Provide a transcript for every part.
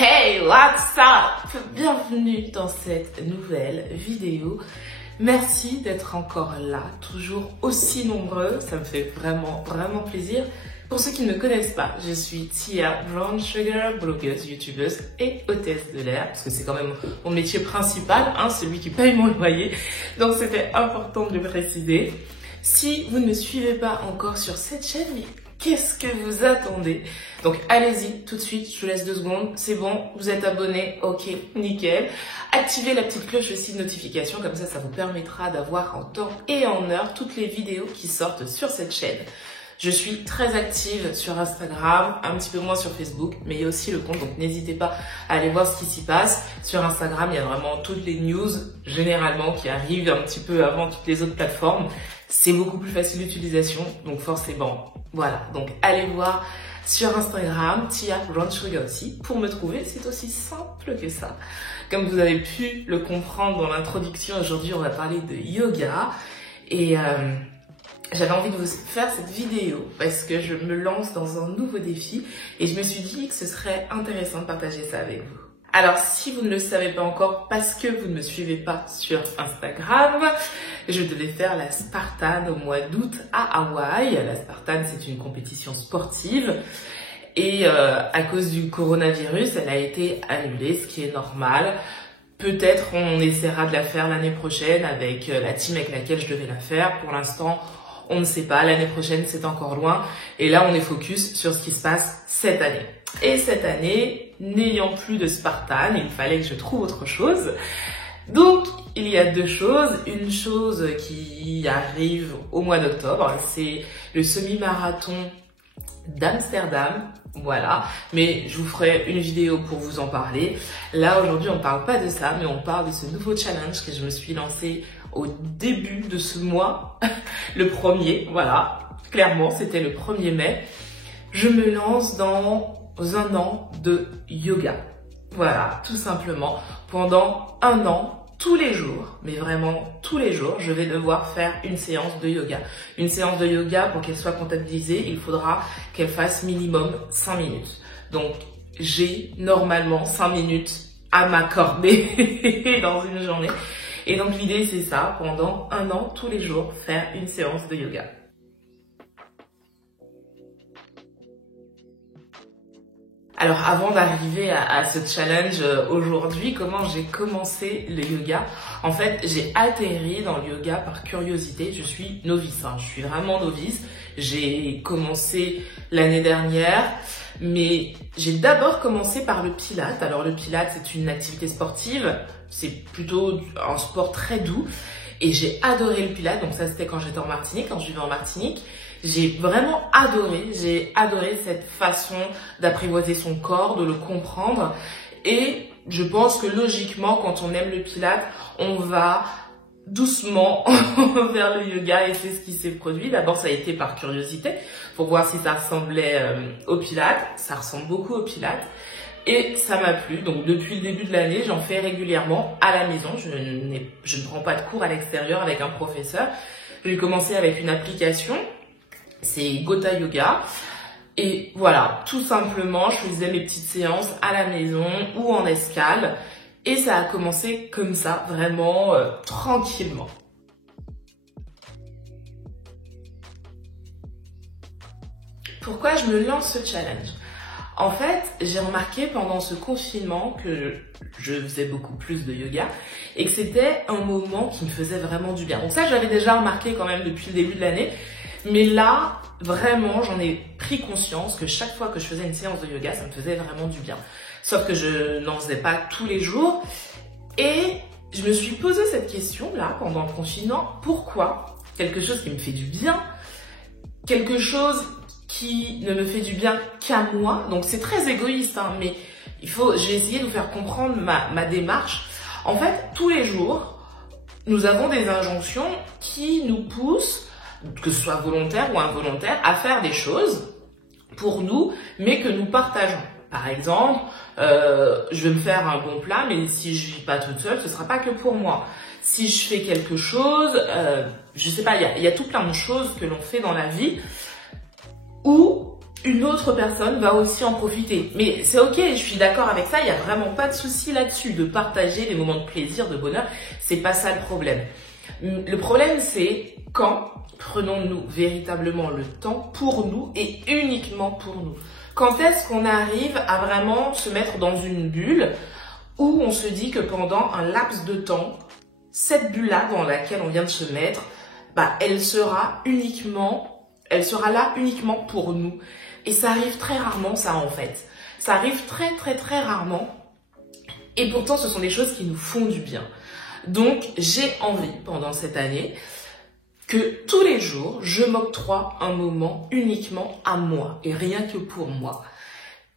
Hey, what's up? Bienvenue dans cette nouvelle vidéo. Merci d'être encore là, toujours aussi nombreux, ça me fait vraiment plaisir. Pour ceux qui ne me connaissent pas, je suis Tia Brown Sugar, blogueuse, youtubeuse et hôtesse de l'air, parce que c'est quand même mon métier principal, celui qui paye mon loyer, donc c'était important de le préciser. Si vous ne me suivez pas encore sur cette chaîne, mais qu'est-ce que vous attendez? Donc allez-y tout de suite, je vous laisse 2 secondes, c'est bon, vous êtes abonné, ok, nickel. Activez la petite cloche aussi de notification, comme ça vous permettra d'avoir en temps et en heure toutes les vidéos qui sortent sur cette chaîne. Je suis très active sur Instagram, un petit peu moins sur Facebook, mais il y a aussi le compte, donc n'hésitez pas à aller voir ce qui s'y passe. Sur Instagram, il y a vraiment toutes les news, généralement, qui arrivent un petit peu avant toutes les autres plateformes. C'est beaucoup plus facile d'utilisation, donc forcément, voilà. Donc allez voir sur Instagram, Tia Brown Sugar aussi, pour me trouver, c'est aussi simple que ça. Comme vous avez pu le comprendre dans l'introduction, aujourd'hui on va parler de yoga, et j'avais envie de vous faire cette vidéo parce que je me lance dans un nouveau défi et je me suis dit que ce serait intéressant de partager ça avec vous. Alors, si vous ne le savez pas encore parce que vous ne me suivez pas sur Instagram, je devais faire la Spartan au mois d'août à Hawaï. La Spartan, c'est une compétition sportive et à cause du coronavirus, elle a été annulée, ce qui est normal. Peut-être on essaiera de la faire l'année prochaine avec la team avec laquelle je devais la faire. Pour l'instant, on ne sait pas, l'année prochaine c'est encore loin. Et là on est focus sur ce qui se passe cette année. Et cette année, n'ayant plus de Spartan, il fallait que je trouve autre chose. Donc il y a 2 choses. Une chose qui arrive au mois d'octobre, c'est le semi-marathon d'Amsterdam. Voilà, mais je vous ferai une vidéo pour vous en parler. Là aujourd'hui on parle pas de ça, mais on parle de ce nouveau challenge que je me suis lancé au début de ce mois, le 1er, voilà, clairement c'était le 1er mai. Je me lance dans 1 an de yoga, voilà, tout simplement. Pendant 1 an, tous les jours, mais vraiment tous les jours, je vais devoir faire une séance de yoga. Une séance de yoga, pour qu'elle soit comptabilisée, il faudra qu'elle fasse minimum 5 minutes. Donc, j'ai normalement 5 minutes à m'accorder dans une journée. Et donc, l'idée, c'est ça, pendant 1 an, tous les jours, faire une séance de yoga. Alors avant d'arriver à ce challenge aujourd'hui, comment j'ai commencé le yoga? En fait, j'ai atterri dans le yoga par curiosité. Je suis novice, je suis vraiment novice. J'ai commencé l'année dernière, mais j'ai d'abord commencé par le pilates. Alors le pilates, c'est une activité sportive, c'est plutôt un sport très doux. Et j'ai adoré le pilates, donc ça c'était quand j'étais en Martinique, quand je vivais en Martinique. J'ai vraiment adoré, cette façon d'apprivoiser son corps, de le comprendre. Et je pense que logiquement, quand on aime le pilates, on va doucement vers le yoga et c'est ce qui s'est produit. D'abord, ça a été par curiosité pour voir si ça ressemblait au pilates. Ça ressemble beaucoup au pilates. Et ça m'a plu, donc depuis le début de l'année, j'en fais régulièrement à la maison. Je ne prends pas de cours à l'extérieur avec un professeur. J'ai commencé avec une application, c'est Gotha Yoga. Et voilà, tout simplement, je faisais mes petites séances à la maison ou en escale. Et ça a commencé comme ça, vraiment tranquillement. Pourquoi je me lance ce challenge ? En fait, j'ai remarqué pendant ce confinement que je faisais beaucoup plus de yoga et que c'était un moment qui me faisait vraiment du bien. Donc ça, j'avais déjà remarqué quand même depuis le début de l'année. Mais là, vraiment, j'en ai pris conscience que chaque fois que je faisais une séance de yoga, ça me faisait vraiment du bien. Sauf que je n'en faisais pas tous les jours. Et je me suis posé cette question-là pendant le confinement. Pourquoi quelque chose qui me fait du bien, quelque chose qui ne me fait du bien qu'à moi. Donc c'est très égoïste, hein, mais j'ai essayé de vous faire comprendre ma démarche. En fait, tous les jours, nous avons des injonctions qui nous poussent, que ce soit volontaire ou involontaire, à faire des choses pour nous, mais que nous partageons. Par exemple, je vais me faire un bon plat, mais si je vis pas toute seule, ce sera pas que pour moi. Si je fais quelque chose, je sais pas, il y a tout plein de choses que l'on fait dans la vie où une autre personne va aussi en profiter. Mais c'est ok, je suis d'accord avec ça, il n'y a vraiment pas de souci là-dessus, de partager des moments de plaisir, de bonheur, c'est pas ça le problème. Le problème, c'est quand prenons-nous véritablement le temps pour nous et uniquement pour nous. Quand est-ce qu'on arrive à vraiment se mettre dans une bulle où on se dit que pendant un laps de temps, cette bulle-là dans laquelle on vient de se mettre, elle sera là uniquement pour nous. Et ça arrive très rarement, ça, en fait. Ça arrive très, très, très rarement. Et pourtant, ce sont des choses qui nous font du bien. Donc, j'ai envie, pendant cette année, que tous les jours, je m'octroie un moment uniquement à moi et rien que pour moi.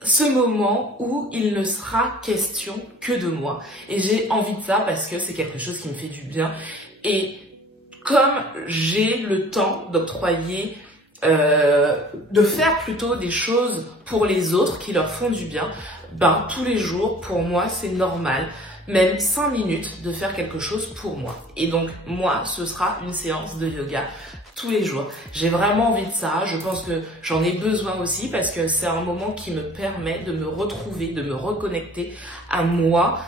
Ce moment où il ne sera question que de moi. Et j'ai envie de ça parce que c'est quelque chose qui me fait du bien. Et comme j'ai le temps d'octroyer, de faire plutôt des choses pour les autres qui leur font du bien, tous les jours, pour moi, c'est normal. Même 5 minutes de faire quelque chose pour moi. Et donc, moi, ce sera une séance de yoga tous les jours. J'ai vraiment envie de ça. Je pense que j'en ai besoin aussi parce que c'est un moment qui me permet de me retrouver, de me reconnecter à moi,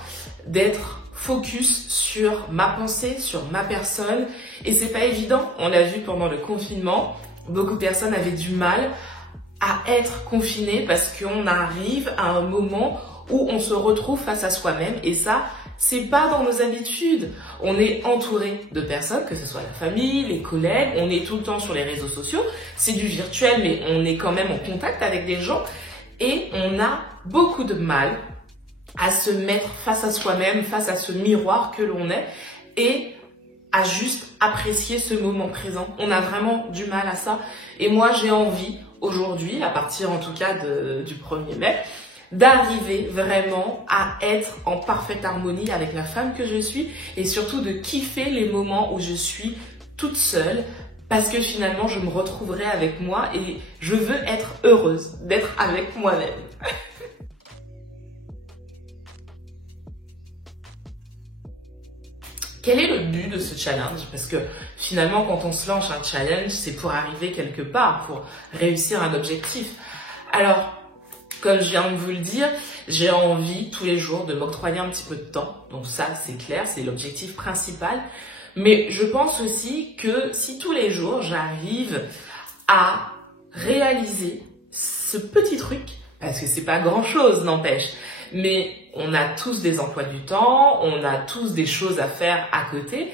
d'être focus sur ma pensée, sur ma personne. Et c'est pas évident. On l'a vu pendant le confinement. Beaucoup de personnes avaient du mal à être confinées parce qu'on arrive à un moment où on se retrouve face à soi-même et ça, c'est pas dans nos habitudes. On est entouré de personnes, que ce soit la famille, les collègues, on est tout le temps sur les réseaux sociaux, c'est du virtuel mais on est quand même en contact avec des gens et on a beaucoup de mal à se mettre face à soi-même, face à ce miroir que l'on est et à juste apprécier ce moment présent. On a vraiment du mal à ça et moi j'ai envie aujourd'hui, à partir en tout cas du 1er mai, d'arriver vraiment à être en parfaite harmonie avec la femme que je suis et surtout de kiffer les moments où je suis toute seule parce que finalement je me retrouverai avec moi et je veux être heureuse d'être avec moi-même. Quel est le but de ce challenge? Parce que finalement quand on se lance un challenge, c'est pour arriver quelque part, pour réussir un objectif. Alors, comme je viens de vous le dire, j'ai envie tous les jours de m'octroyer un petit peu de temps. Donc ça, c'est clair, c'est l'objectif principal. Mais je pense aussi que si tous les jours, j'arrive à réaliser ce petit truc, parce que c'est pas grand-chose, n'empêche, mais on a tous des emplois du temps, on a tous des choses à faire à côté.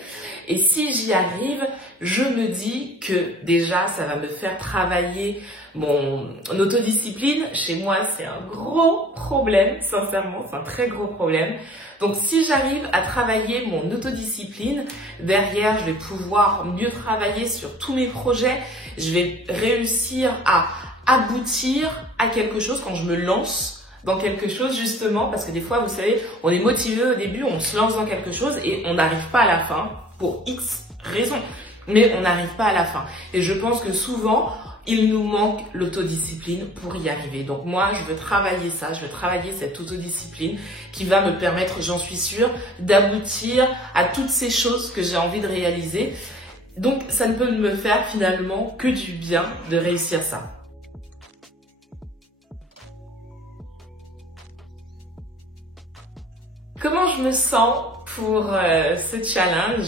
Et si j'y arrive, je me dis que déjà, ça va me faire travailler mon autodiscipline. Chez moi, c'est un gros problème, sincèrement, c'est un très gros problème. Donc, si j'arrive à travailler mon autodiscipline, derrière, je vais pouvoir mieux travailler sur tous mes projets. Je vais réussir à aboutir à quelque chose quand je me lance dans quelque chose justement parce que des fois, vous savez, on est motivé au début, on se lance dans quelque chose et on n'arrive pas à la fin pour X raisons. Mais on n'arrive pas à la fin. Et je pense que souvent, il nous manque l'autodiscipline pour y arriver. Donc moi, je veux travailler ça, je veux travailler cette autodiscipline qui va me permettre, j'en suis sûre, d'aboutir à toutes ces choses que j'ai envie de réaliser. Donc ça ne peut me faire finalement que du bien de réussir ça. Comment je me sens pour ce challenge?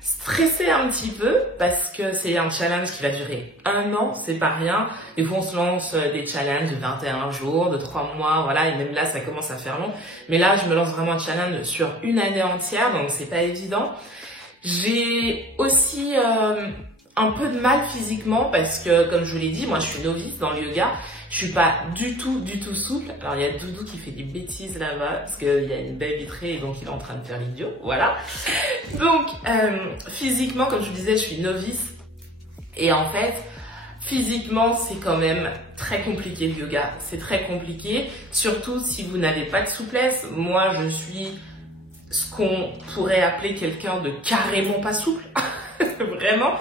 Stressée un petit peu parce que c'est un challenge qui va durer 1 an, c'est pas rien. Des fois on se lance des challenges de 21 jours, de 3 mois, voilà, et même là ça commence à faire long. Mais là je me lance vraiment un challenge sur 1 année entière, donc c'est pas évident. J'ai aussi un peu de mal physiquement parce que comme je vous l'ai dit, moi je suis novice dans le yoga. Je suis pas du tout souple. Alors il y a Doudou qui fait des bêtises là-bas parce qu'il y a une baie vitrée et donc il est en train de faire l'idiot. Voilà. Donc physiquement, comme je vous disais, je suis novice et en fait, Physiquement, c'est quand même très compliqué le yoga. C'est très compliqué, surtout si vous n'avez pas de souplesse. Moi, je suis ce qu'on pourrait appeler quelqu'un de carrément pas souple. Vraiment.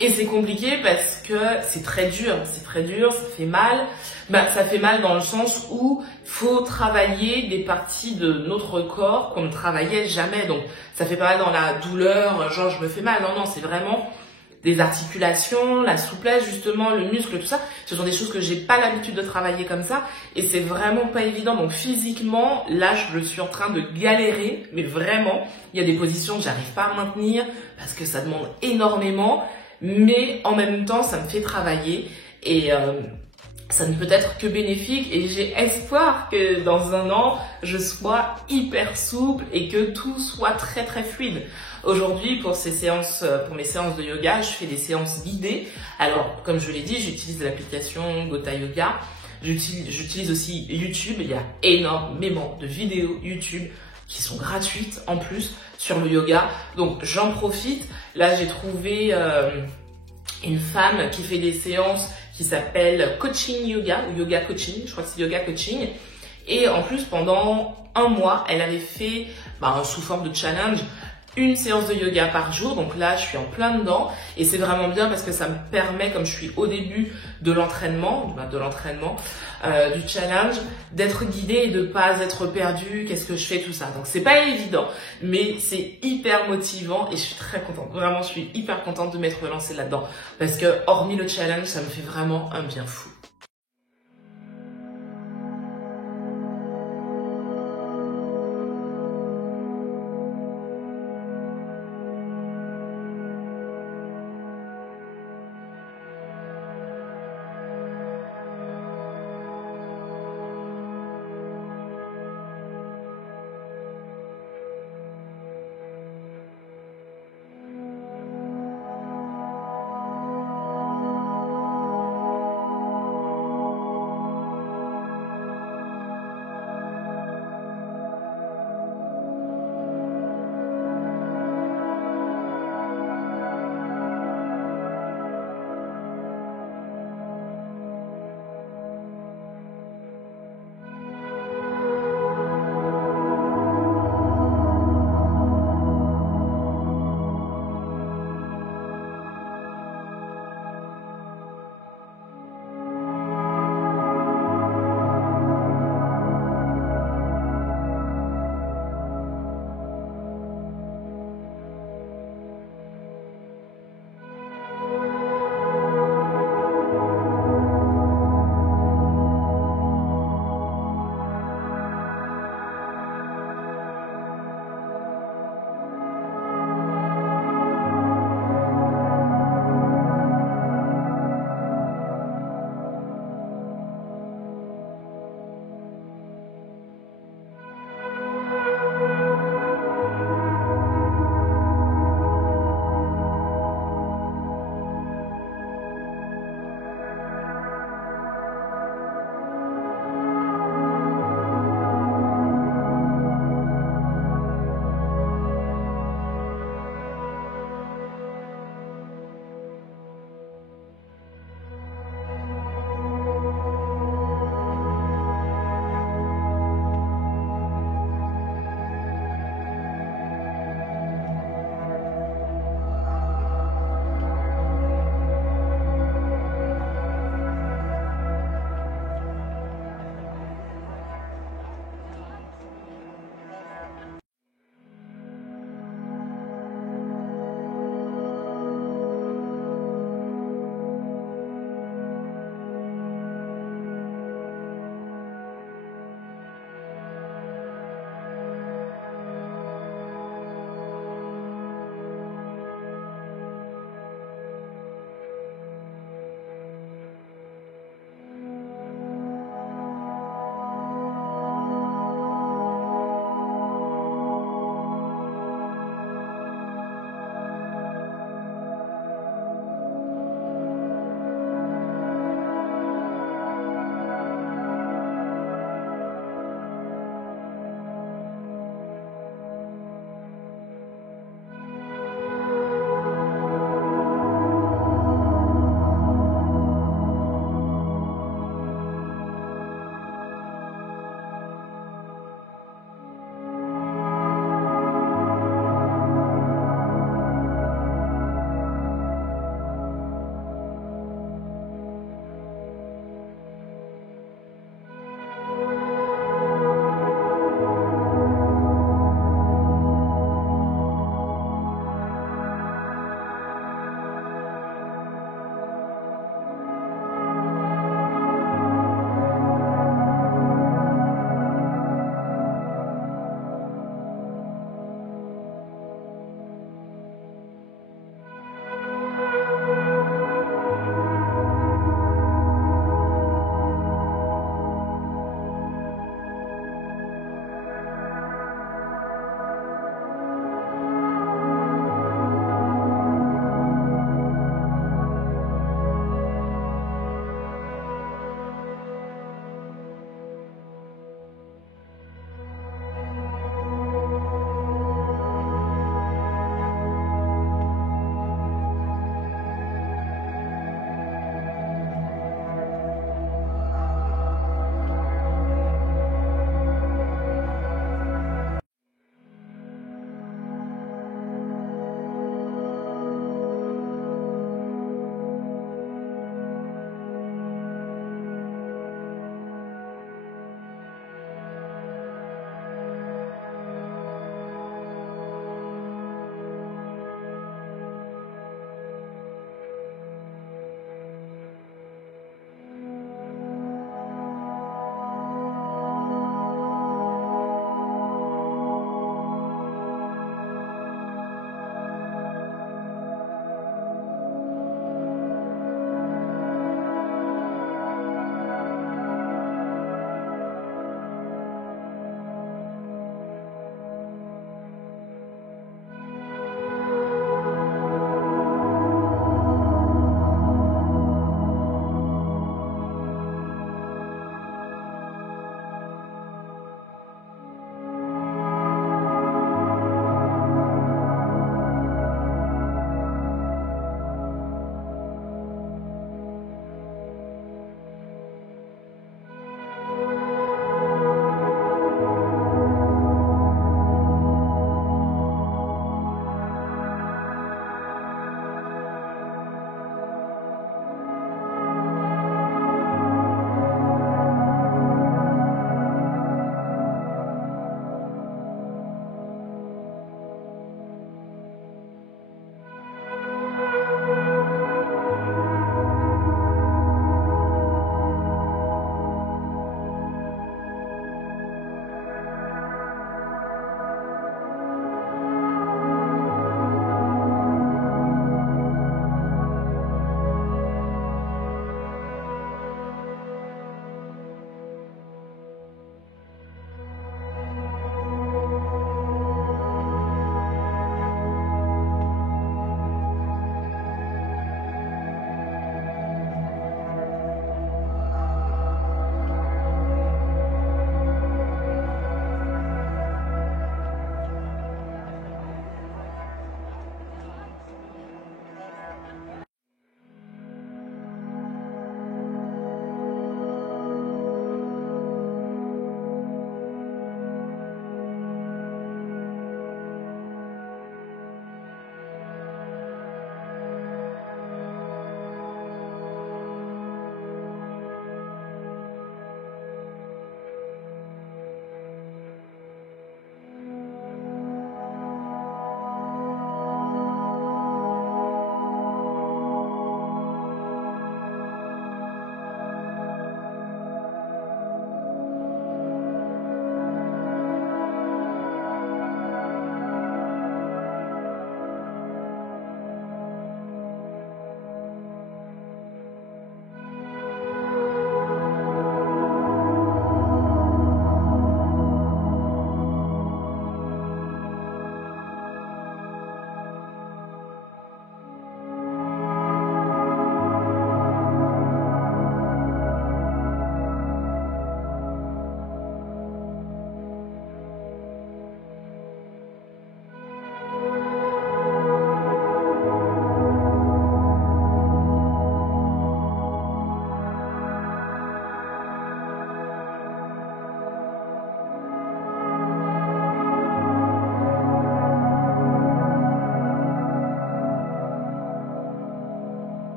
Et c'est compliqué parce que c'est très dur, ça fait mal. Ça fait mal dans le sens où il faut travailler des parties de notre corps qu'on ne travaillait jamais. Donc ça fait pas mal dans la douleur, genre je me fais mal. Non, c'est vraiment des articulations, la souplesse justement, le muscle, tout ça. Ce sont des choses que j'ai pas l'habitude de travailler comme ça. Et c'est vraiment pas évident. Donc physiquement, là je suis en train de galérer. Mais vraiment, il y a des positions que j'arrive pas à maintenir parce que ça demande énormément. Mais en même temps, ça me fait travailler et ça ne peut être que bénéfique et j'ai espoir que dans un an, je sois hyper souple et que tout soit très très fluide. Aujourd'hui, pour mes séances de yoga, je fais des séances guidées. Alors, comme je l'ai dit, j'utilise l'application Gotha Yoga. J'utilise aussi YouTube. Il y a énormément de vidéos YouTube qui sont gratuites en plus sur le yoga. Donc j'en profite. Là j'ai trouvé une femme qui fait des séances qui s'appelle Coaching Yoga ou Yoga Coaching, je crois que c'est Yoga Coaching. Et en plus pendant un mois, elle avait fait sous forme de challenge une séance de yoga par jour. Donc là, je suis en plein dedans et c'est vraiment bien parce que ça me permet, comme je suis au début de l'entraînement, du challenge, d'être guidée et de pas être perdue. Qu'est-ce que je fais, tout ça. Donc c'est pas évident, mais c'est hyper motivant et je suis très contente. Vraiment, je suis hyper contente de m'être lancée là-dedans parce que hormis le challenge, ça me fait vraiment un bien fou.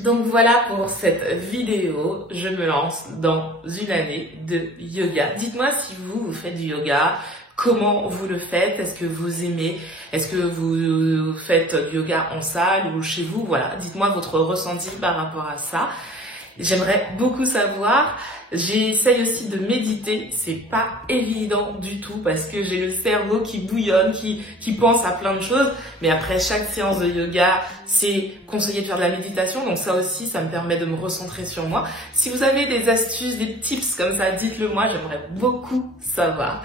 Donc voilà pour cette vidéo, je me lance dans une année de yoga. Dites-moi si vous faites du yoga, comment vous le faites, est-ce que vous aimez, est-ce que vous faites du yoga en salle ou chez vous, voilà, dites-moi votre ressenti par rapport à ça. J'aimerais beaucoup savoir. J'essaye aussi de méditer, c'est pas évident du tout parce que j'ai le cerveau qui bouillonne, qui pense à plein de choses. Mais après chaque séance de yoga, c'est conseillé de faire de la méditation. Donc ça aussi, ça me permet de me recentrer sur moi. Si vous avez des astuces, des tips comme ça, dites-le moi, j'aimerais beaucoup savoir.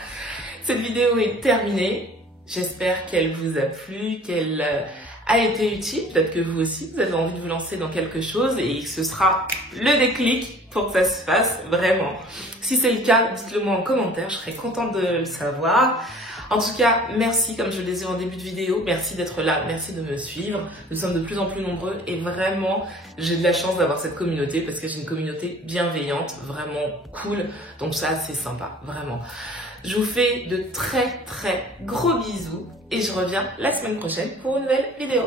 Cette vidéo est terminée. J'espère qu'elle vous a plu, qu'elle a été utile. Peut-être que vous aussi, vous avez envie de vous lancer dans quelque chose et ce sera le déclic pour que ça se fasse vraiment. Si c'est le cas, dites-le moi en commentaire, je serais contente de le savoir. En tout cas, merci, comme je le disais en début de vidéo, merci d'être là, merci de me suivre. Nous sommes de plus en plus nombreux et vraiment, j'ai de la chance d'avoir cette communauté parce que j'ai une communauté bienveillante, vraiment cool. Donc ça, c'est sympa, vraiment. Je vous fais de très gros bisous et je reviens la semaine prochaine pour une nouvelle vidéo.